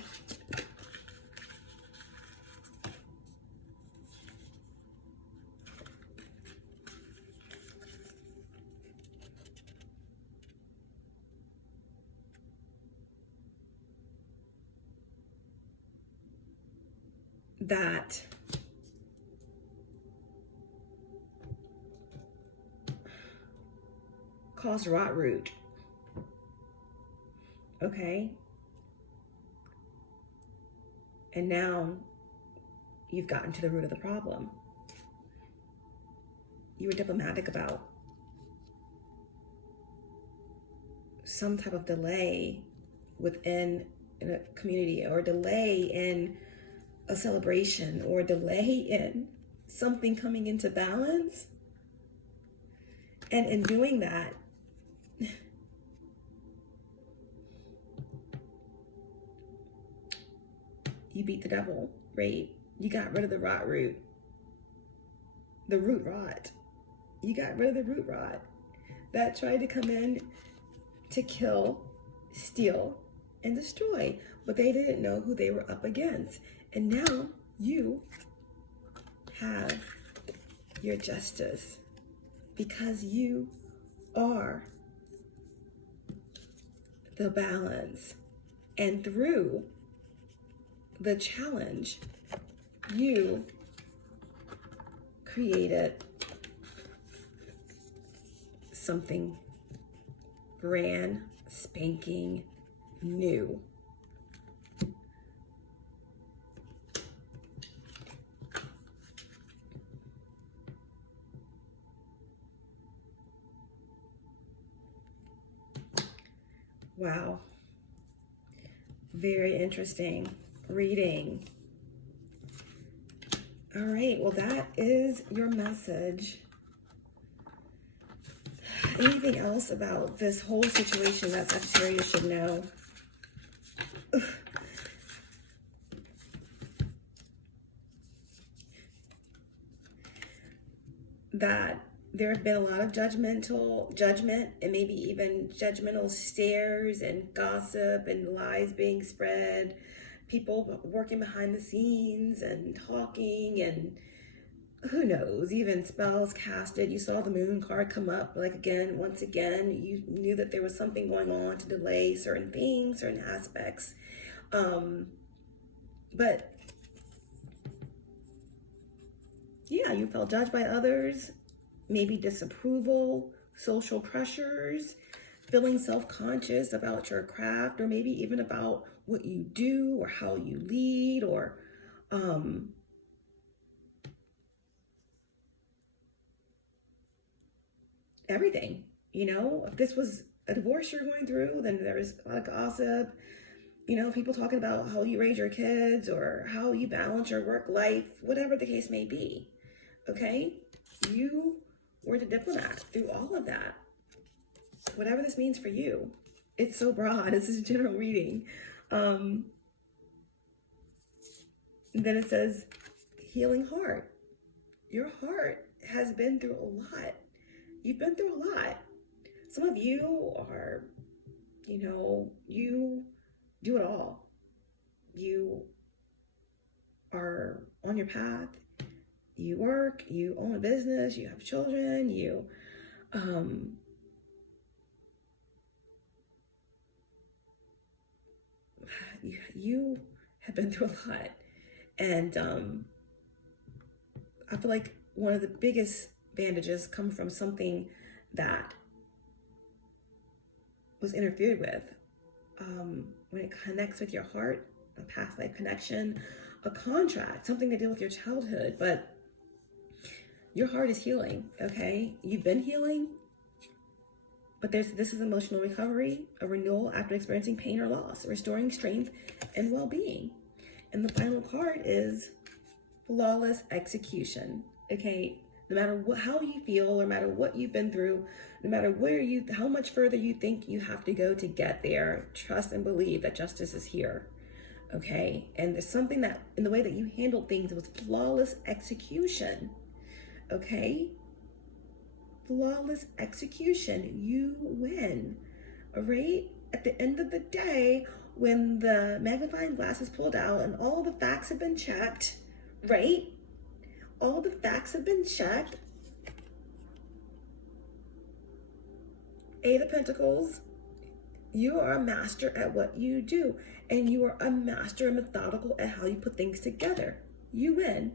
That caused rot root. Okay. And now you've gotten to the root of the problem. You were diplomatic about some type of delay within a community, or delay in a celebration, or delay in something coming into balance. And in doing that, you beat the devil, right? You got rid of the rot root. The root rot. You got rid of the root rot that tried to come in to kill, steal, and destroy. But they didn't know who they were up against. And now you have your justice, because you are the balance. And through the challenge, you created something brand spanking new. Wow. Very interesting reading. All right, well, that is your message Anything else about this whole situation that Sagittarius should know? That there have been a lot of judgment and maybe even judgmental stares and gossip and lies being spread, people working behind the scenes and talking, and who knows, even spells casted. You saw the moon card come up, like, again, once again, you knew that there was something going on to delay certain things, certain aspects. But yeah, you felt judged by others, maybe disapproval, social pressures, feeling self-conscious about your craft, or maybe even about what you do or how you lead, or everything. You know, if this was a divorce you're going through, then there's a lot of gossip. You know, people talking about how you raise your kids or how you balance your work life, whatever the case may be. Okay? You were the diplomat through all of that. Whatever this means for you. It's so broad. This is a general reading. Then it says, healing heart. Your heart has been through a lot. You've been through a lot. Some of you are, you know, you do it all. You are on your path. You work, you own a business, you have children, you have been through a lot. And I feel like one of the biggest bandages come from something that was interfered with. When it connects with your heart, a past life connection, a contract, something to do with your childhood, but your heart is healing, okay? You've been healing, but this is emotional recovery, a renewal after experiencing pain or loss, restoring strength and well-being. And the final card is flawless execution, okay? No matter how you feel, no matter what you've been through, no matter how much further you think you have to go to get there, trust and believe that justice is here, okay? And there's something that, in the way that you handled things, it was flawless execution, okay? Flawless execution. You win, all right? At the end of the day, when the magnifying glass is pulled out and all the facts have been checked, right? All the facts have been checked. Eight of Pentacles. You are a master at what you do, and you are a master and methodical at how you put things together. You win.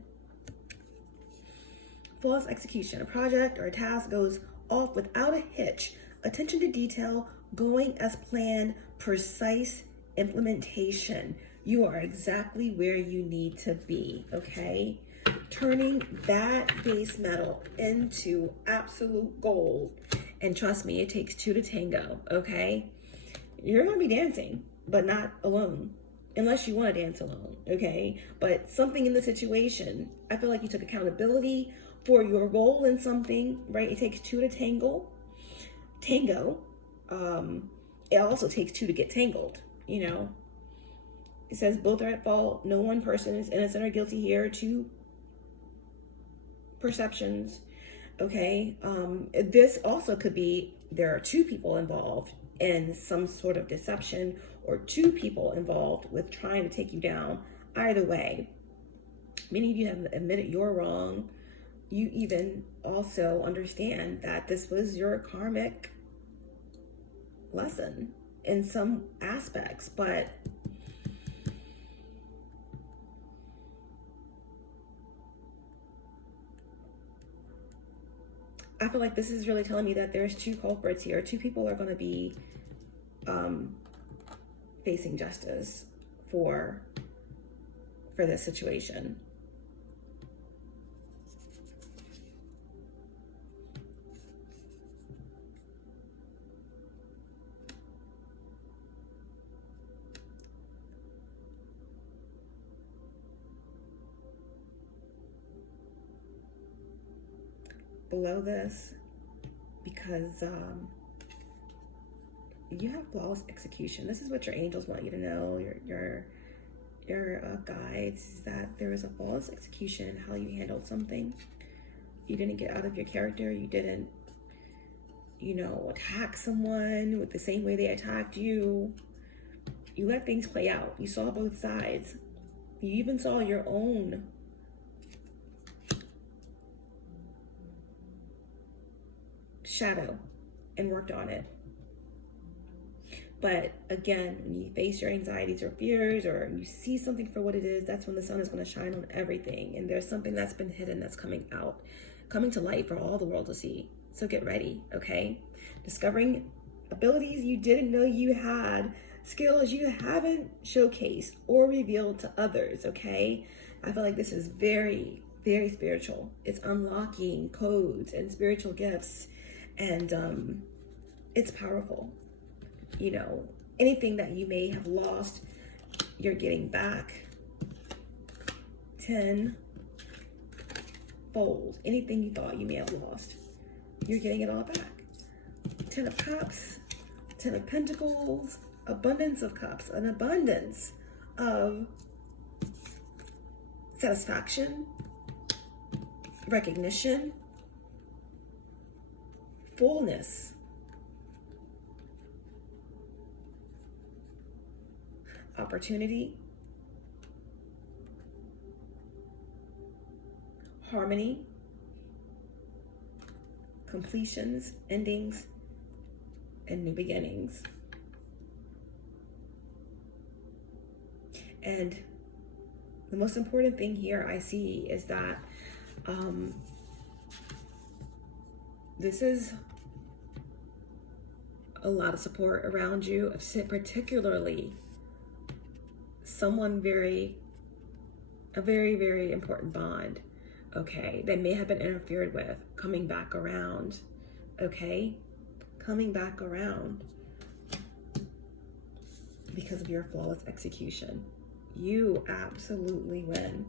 Flawless execution. A project or a task goes off without a hitch. Attention to detail, going as planned, precise implementation. You are exactly where you need to be, okay? Turning that base metal into absolute gold. And trust me, it takes two to tango, okay? You're gonna be dancing, but not alone. Unless you want to dance alone, okay? But something in the situation, I feel like you took accountability for your role in something, right? It takes two to tango. It also takes two to get tangled, you know? It says both are at fault. No one person is innocent or guilty here. Two perceptions, okay? This also could be there are two people involved in some sort of deception, or two people involved with trying to take you down. Either way, many of you have admitted you're wrong. You even also understand that this was your karmic lesson in some aspects, but I feel like this is really telling me that there's two culprits here. Two people are going to be facing justice for this situation. Below this, because you have flawless execution. This is what your angels want you to know, your guides, that there is a flawless execution in how you handled something. You didn't get out of your character. You didn't, attack someone with the same way they attacked you. You let things play out. You saw both sides. You even saw your own shadow and worked on it. But again, when you face your anxieties or fears, or you see something for what it is, that's when the sun is going to shine on everything. And there's something that's been hidden that's coming out, coming to light for all the world to see. So get ready, okay? Discovering abilities you didn't know you had, skills you haven't showcased or revealed to others, okay? I feel like this is very, very spiritual. It's unlocking codes and spiritual gifts, and it's powerful. Anything that you may have lost, you're getting back tenfold. Anything you thought you may have lost, you're getting it all back. 10 of Cups, 10 of Pentacles, abundance of cups, an abundance of satisfaction, recognition, fullness, opportunity, harmony, completions, endings, and new beginnings. And the most important thing here I see is that this is a lot of support around you, particularly someone a very, very important bond, okay, that may have been interfered with, coming back around, okay? Coming back around because of your flawless execution. You absolutely win.